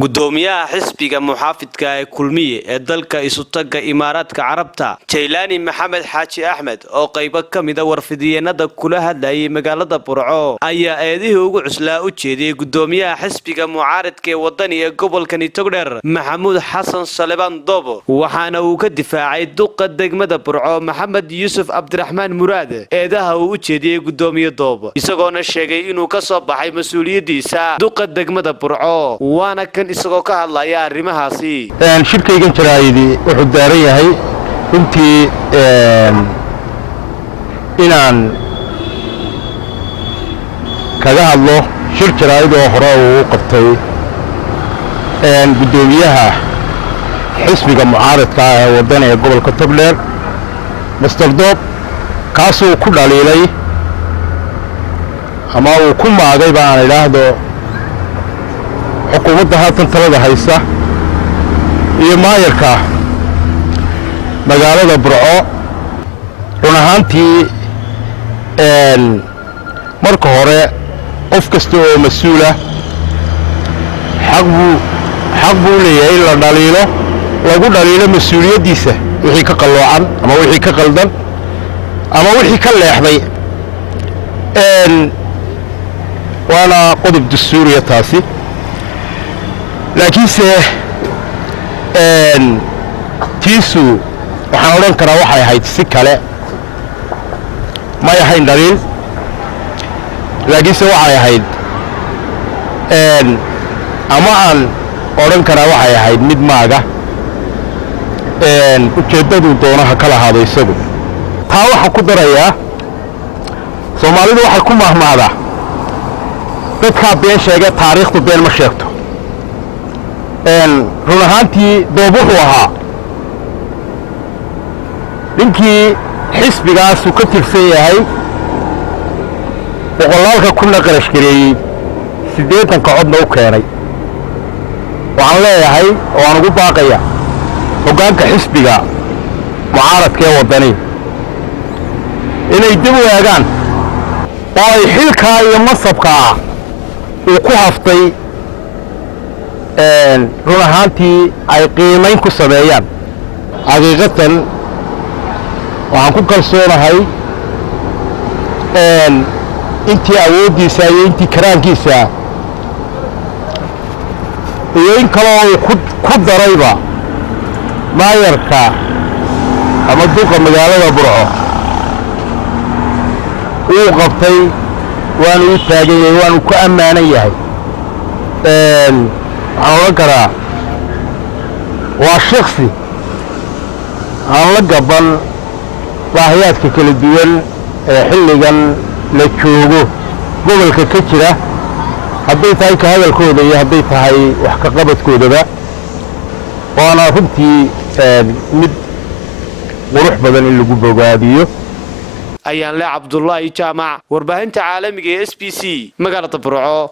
gudoomiyaha xisbiga muxaafidka ee kulmiye ee dalka isutaga Imaaraadka Carabta Jaylani Maxamed Xaaji Axmed oo qayb ka mid ah warfidiyeenada kula hadlayay magaalada Burco ayaa eedihii ugu cuslaa u jeediyay gudoomiyaha xisbiga mucaaradka ee wadani ee gobolka Togdheer Maxamuud Xasan Salebaan Doobo waxaana uu ka difaacay duqa degmada Burco Maxamed Yuusuf Abdiraxmaan Muraad eedaha uu u jeediyay gudoomiye Doobo isagoona sheegay inuu ka soo baxay mas'uuliyadiisa duqa degmada Burco waana isagoo ka hadlaya arrimahaasi shirkaygan jaraayidi wuxuu daaran yahay intii inaan kaga hadlo shir jaraayid oo hore uu qabtay gudoomiyaha xisbiga mucaaradka ah ee waddan ee gobolka Togdheer Mr. Doob kaasoo ku dhaliilay ama uu ku maagay baan ilaahdo xukuumadda haatan talada haysa iyo maayarka magaalada Burco run ahaantii marka hore qof kasta oo mas'uul ah xaq buu leeyahay in la dhaliilo lagu dhaliilo mas'uuliyadiisa wixii ka qaloocan ama wixii ka qaldan ama wixii ka leexday waana qodob dastuuriya taasi laakiinse tiisu waxaan odhan karaa waxay ahayd si kale may ahayn dhaliil laakiinse waxay ahayd ama aan odhan karaa waxay ahayd mid maaga ujeeddadu doonaha ka lahaado isagu taa waxaan ku darayaa soomaalidu waxay ku mahmahdaa dadkaa been sheegee taariikhdu been ma sheegto run ahaantii Doob wuxuu ahaa ninkii xisbigaas uu ka tirsan yahay boqolaalka kuna qarash gareeyay 80 codna u keenay waxaan leeyahay oo aan ugu baaqaya hoggaanka xisbiga mucaaradka ee waddani inay dib u eegaan oo ay xilka iyo masabka uu ku haftay run ahaantii ay qiimayn ku sameeyaan xaqiiqatan waxaan ku kalsoonahay intii awooddiisa iyo intii karaankiisa iyo in kaloo uu ku darayba maayarka ama duqa magaalada Burco uu qabtay waanu u taagan yahay waanu ku ammaanan yahay waxaan odhan karaa waa shakhsi aan la gaban baahiyaadka kala duwan ee xilligan la joogo gobolka ka jira hadday tahay ka hadalkooda iyo hadday tahay wax ka qabadkoodaba waana runtii mid qurux badan in lagu bogaadiyo ayaan le Cabdullaahi Jaamac warbaahinta caalamiga ee SBC magaalada Burco.